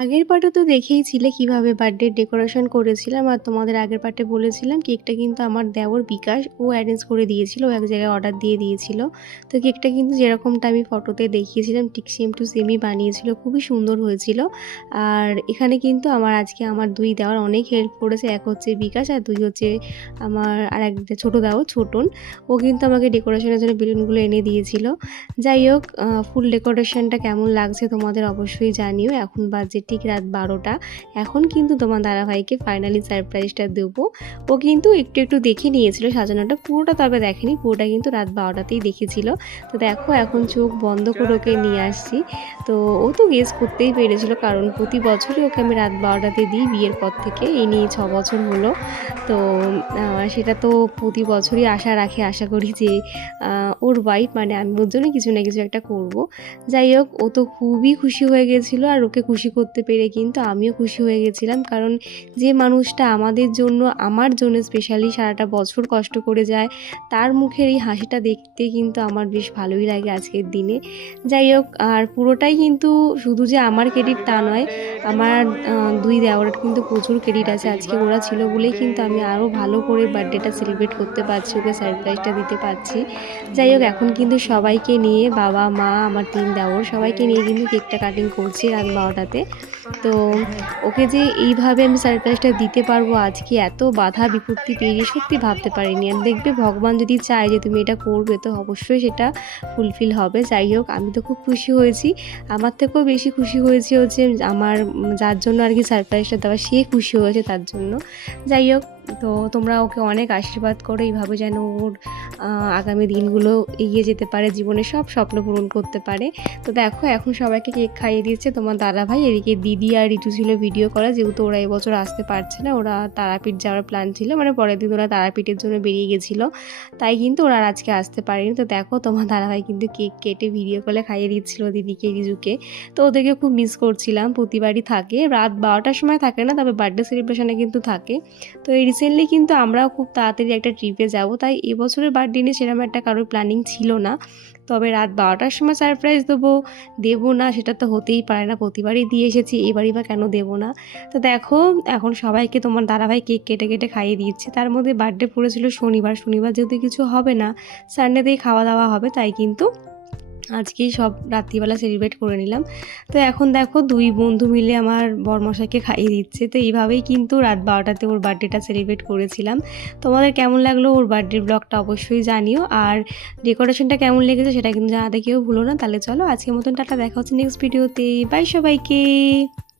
আগের পার্টে তো দেখেইছিলে কিভাবে বার্থডে ডেকোরেশন করেছিলাম, আর তোমাদের আগের পার্টে বলেছিলাম কেকটা কিন্তু আমার দেওর বিকাশ ও অ্যারেঞ্জ করে দিয়েছিল, ও এক জায়গায় অর্ডার দিয়ে দিয়েছিল। তো কেকটা কিন্তু যেরকমটা আমি ফটোতে দেখিয়েছিলাম ঠিক সেম টু সেমই বানিয়েছিল, খুবই সুন্দর হয়েছিল। আর এখানে কিন্তু আমার দুই দেওয়ার অনেক হেল্প করেছে। এক হচ্ছে বিকাশ, আর দুই হচ্ছে আমার আর এক ছোটো দেওর ছোটন। ও কিন্তু আমাকে ডেকোরেশনের জন্য বেলুনগুলো এনে দিয়েছিল। যাই হোক, ফুল ডেকোরেশনটা কেমন লাগছে তোমাদের অবশ্যই জানিও। এখন বাজে ঠিক রাত 12টা। এখন কিন্তু তোমার দাদাভাইকে ফাইনালি সারপ্রাইজটা দেবো। ও কিন্তু একটু একটু দেখে নিয়েছিল সাজানোটা, পুরোটা তবে দেখেনি, পুরোটা কিন্তু রাত 12টাতেই দেখেছিল। তো দেখো এখন চোখ বন্ধ করে ওকে নিয়ে আসছি। তো ও তো গেস করতেই পেরেছিল, কারণ প্রতি বছরই ওকে আমি রাত 12টাতে দিই বিয়ের পর থেকে, এই নিয়ে 6 বছর হলো। তো সেটা তো প্রতি বছরই আশা রাখে, আশা করি যে ওর ওয়াইফ মানে আমি ওর জন্য কিছু না কিছু একটা করব। যাই হোক, ও তো খুবই খুশি হয়ে গেছিলো, আর ওকে খুশি করতে পেরে কিন্তু আমিও খুশি হয়ে গেছিলাম। কারণ যে মানুষটা আমাদের জন্য, আমার জন্য স্পেশালি সারাটা বছর কষ্ট করে যায়, তার মুখের এই হাসিটা দেখতে কিন্তু আমার বেশ ভালোই লাগে আজকের দিনে। যাই হোক, আর পুরোটাই কিন্তু শুধু যে আমার ক্রেডিট তা নয়, আমার দুই দেওরের কিন্তু প্রচুর ক্রেডিট আছে। আজকে ওরা ছিল বলেই কিন্তু আমি আরও ভালো করে বার্থডেটা সেলিব্রেট করতে পারছি, ওকে সারপ্রাইজটা দিতে পারছি। যাই হোক, এখন কিন্তু সবাইকে নিয়ে, বাবা মা আমার 3 দেওর সবাইকে নিয়ে কিন্তু কেকটা কাটিং করছি রাত 12টাতে। তো ওকে যে এইভাবে আমি সারপ্রাইজটা দিতে পারবো আজকে, এত বাধা বিপত্তি পেরিয়ে সত্যি ভাবতে পারিনি। আর দেখবে ভগবান যদি চায় যে তুমি এটা করবে, তো অবশ্যই সেটা ফুলফিল হবে। যাই হোক, আমি তো খুব খুশি হয়েছি। আমার থেকেও বেশি খুশি হয়েছে হচ্ছে আমার যার জন্য আর কি সারপ্রাইজটা দেওয়া, সে খুশি হয়েছে তার জন্য। যাই হোক, তো তোমরা ওকে অনেক আশীর্বাদ করো, এইভাবে যেন ওর আগামী দিনগুলো এগিয়ে যেতে পারে, জীবনে সব স্বপ্ন পূরণ করতে পারে। তো দেখো এখন সবাইকে কেক খাইয়ে দিচ্ছে তোমার দাদাভাই। এদিকে দিদি আর রিতু ছিল ভিডিও করা, যেহেতু ওরা এবছর আসতে পারছে না, ওরা তারাপীঠ যাওয়ার প্ল্যান ছিল, মানে পরের দিন ওরা তারাপীঠের জন্য বেরিয়ে গেছিলো, তাই কিন্তু ওরা আর আজকে আসতে পারেনি। তো দেখো তোমার দাদাভাই কিন্তু কেক কেটে ভিডিও কলে খাইয়ে দিচ্ছিলো দিদিকে, রিজুকে। তো ওদেরকে খুব মিস করছিলাম। প্রতিবারই থাকে, রাত 12টার সময় থাকে না, তবে বার্থডে সেলিব্রেশনে কিন্তু থাকে। তো এই রিসেন্টলি কিন্তু আমরাও খুব তাড়াতাড়ি একটা ট্রিপে যাব, তাই এবছরের বার্থডে নিয়ে সেরকম একটা কারোর প্ল্যানিং ছিল না। তবে রাত 12টার সময় সারপ্রাইজ দেবো না সেটা তো হতেই পারে না, প্রতিবারই দিয়ে এসেছি, এবারই বা কেন দেবো না। তো দেখো এখন সবাইকে তোমার দাদাভাই কেক কেটে কেটে খাইয়ে দিচ্ছে। তার মধ্যে বার্থডে পড়েছিল শনিবার যেহেতু কিছু হবে না, সানডেতেই খাওয়া দাওয়া হবে, তাই কিন্তু আজকেই সব রাত্রিবেলা সেলিব্রেট করে নিলাম। তো এখন দেখো দুই বন্ধু মিলে আমার বরমশাইকে খাইয়ে দিচ্ছে। তো এইভাবেই কিন্তু রাত 12টাতে ওর বার্থডেটা সেলিব্রেট করেছিলাম। তোমাদের কেমন লাগলো ওর বার্থডের ব্লগটা অবশ্যই জানিও, আর ডেকোরেশনটা কেমন লেগেছে সেটা কিন্তু জানাতে কেউ ভুলো না। তাহলে চলো আজকের মতন টাটা, দেখা হচ্ছে নেক্সট ভিডিওতে। বাই সবাইকে।